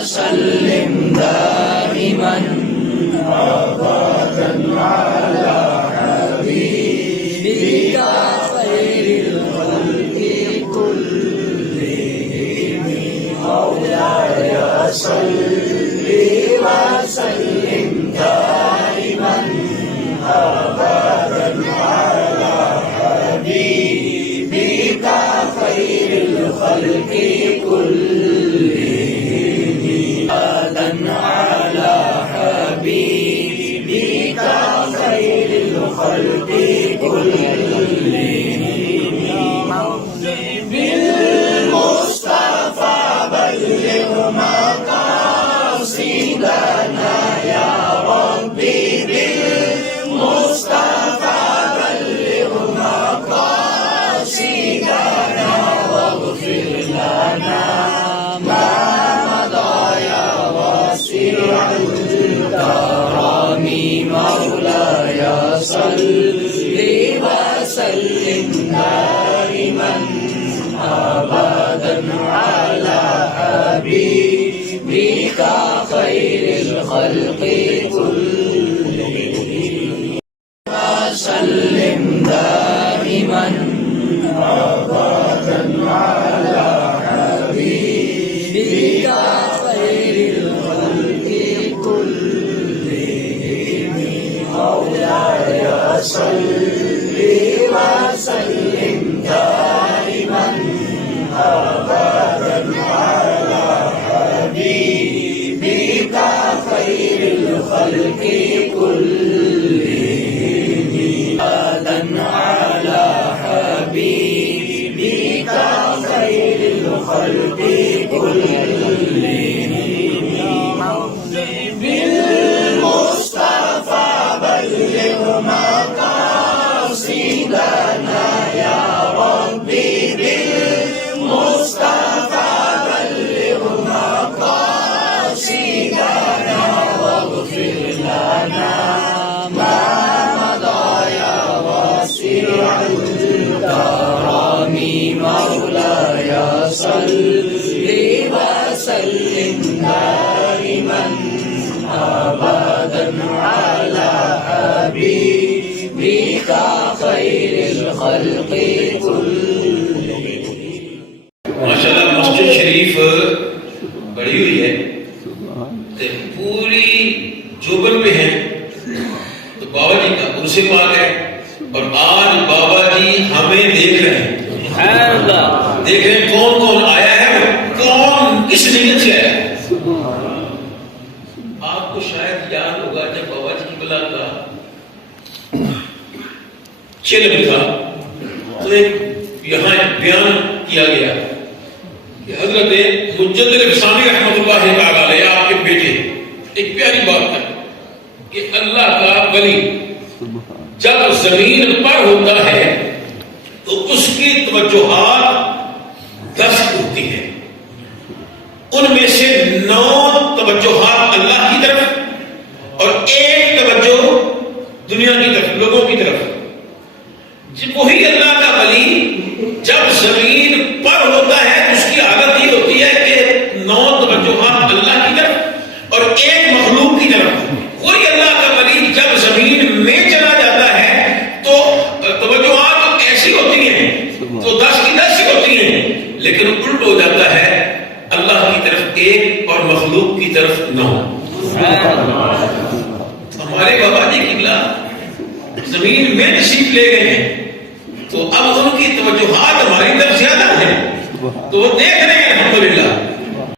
وسلم دائما أبدا على حبيبك خير الخلق كلهم مولاي صل وسلم دائما أبدا على حبيبك خير الخلق كلهم أبدا على حبيبك خير الخلق كلهم بالمصطفى بلغ مقاصدنا يا ربي بالمصطفى بلغ مقاصدنا واغفر لنا ما مضى يا واسع الكرم مولاي صل وسلم دائما أبدا على حبيبك خير الخلق كلهم وسلم دائما أبدا على حبيبك خير الخلق كلهم مولاي صل وسلم دائما أبدا على حبيبك خير الخلق كلهم أبدا على حبيبك خير الخلق كلهم بالمصطفى بلغ مقاصدنا يا ربي بالمصطفى بلغ مقاصدنا واغفر لنا ما مضى يا واسع الكرم مولاي صل وسلم دائما أبدا على حبيبك خير الخلق كلهم माशाल्लाह मस्जिद शरीफ बड़ी हुई है तो पूरी जोबन में है तो बाबा जी का उनसे पाक है और आज बाबा जी हमें देख रहे हैं देख रहे हैं कौन कौन आया है कौन किस नीयत से आया है। आपको शायद याद होगा जब बाबा जी की बला का चिल्म था तो एक यहाँ बयान किया गया कि हजरत मुजद्दिद फ़सानी रहमतुल्लाह तआला अलैह आपके बेटे एक प्यारी बात है कि अल्लाह का वली जब जमीन पर होता है तो उसकी तवज्जुहात 10 होती है उनमें से 9 तवज्जुहात अल्लाह की तरफ और 1 तवज्जो दुनिया की तरफ लोगों की तरफ। वही अल्लाह का वली जब जमीन पर होता है उसकी हालत ये होती है कि 9 तवज्जुहात अल्लाह की तरफ और 1 मखलूक की तरफ। वही अल्लाह का वली जब जमीन में चला जाता है तो तवज्जुहात ऐसी होती हैं तो 10 की 10 ही होती हैं लेकिन उल्ट हो जाता है अल्लाह की तरफ 1 और मखलूक की तरफ 9। हमारे बाबा जी किबला जमीन में तशरीफ ले गए हैं तो अब उनकी तवज्जुहात हमारी तरफ ज्यादा है तो वो देख